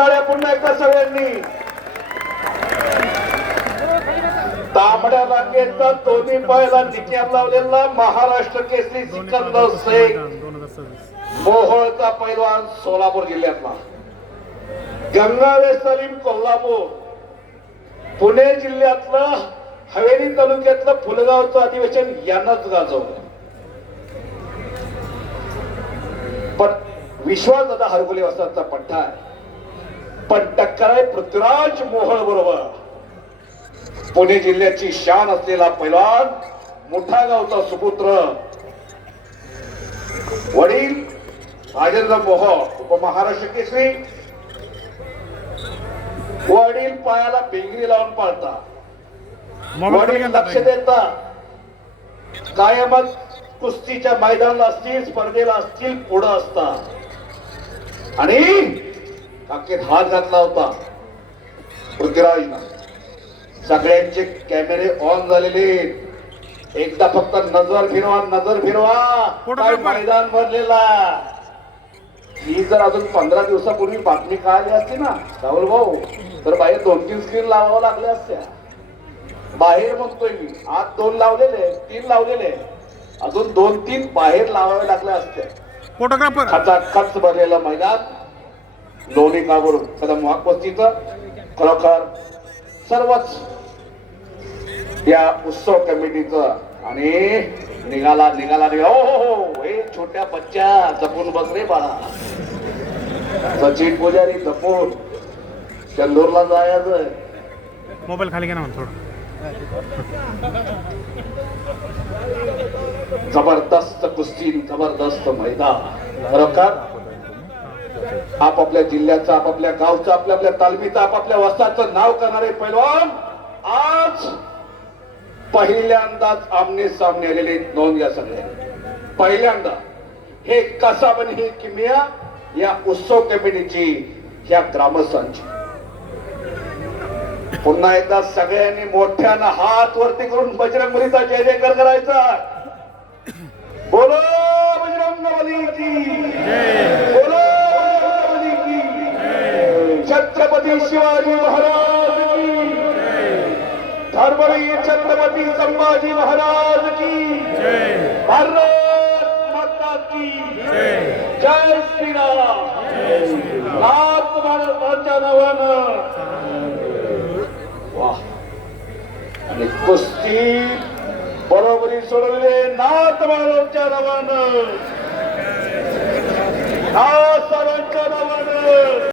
पुन्हा एकदा सगळ्यांनी तांबड्या रांगेचा दोन्ही पायाला निकाल लावलेला महाराष्ट्र केसरी सिकंदर शेख मोहोळचा पैलवान सोलापूर जिल्ह्यातला, गंगावेश सलीम कोल्हापूर, पुणे जिल्ह्यातलं हवेली तालुक्यातलं फुलगावचं अधिवेशन यांनाच गाजवलं. पण विश्वासदादा हरगुले वसाचा पट्टा आहे, पण टक्कर आहे पृथ्वीराज मोहोळ बरोबर. पुणे जिल्ह्याची शान असलेला पैलवान, मोठा गावचा सुपुत्र, वडील राजेंद्र मोहोळ उपमहाराष्ट्र केसरी, वडील पायाला भिंगरी लावून पाळता, वडील लक्ष देता, कायमच कुस्तीच्या मैदानाला असतील, स्पर्धेला असतील, पुढं असतात. आणि काकेत हात घातला होता पृथ्वीराजनं. सगळ्यांचे कॅमेरे ऑन झालेले, एकदा फक्त नजर फिरवा, नजर फिरवा, काय मैदान भरलेला. ही जर अजून 15 दिवसापूर्वी बातमी कळाली असती ना राहुल भाऊ, तर बाहेर 2-3 स्क्रीन लावावं लागल्या असत्या. बाहेर म्हणतोय मी, आज 2 लावलेले, 3 लावलेले, अजून 2-3 बाहेर लावावे लागल्या असत्या. फोटोग्राफर खचाखच भरलेलं मैदान, लोणी काबूर कदम वाघपस्तीचं. खरोखर सर्वच या उत्सव कमिटीचं आणि निघाला हो हे छोट्या बच्चा जपून बस रे बाळा. सचिन पुजारी जपून चंदूरला जायचं. मोबाईल खाली घ्या ना थोडं. जबरदस्त कुस्ती, जबरदस्त मैदान. खरोखर आपापल्या जिल्ह्याचं, आपापल्या गावचं, आपल्या तालमीचं, आपापल्या वस्ताचं नाव करणारे पैलवान आज पहिल्यांदाच आमने सामने आलेले. नोंद घ्या सगळे, पहिल्यांदा. हे कसा पण ही किमया या उत्सव कमिटीची, या ग्रामस्थांची. पुन्हा एकदा सगळ्यांनी मोठ्यानं हात वरती करून बजरंगबलीचा जय जयकार करायचा. बोलो बजरंगबली की, बोलो बजरंगबली की, छत्रपती शिवाजी महाराज की, धर्मवीर छत्रपती संभाजी महाराज की, भारत माता की जय श्रीराम. नाथ महाराजांच्या नावानं. वाह. आणि कुस्ती बरोबरी सोडवले नाथ महाराजांच्या नावानं, नाथ सर्वांच्या नावानं.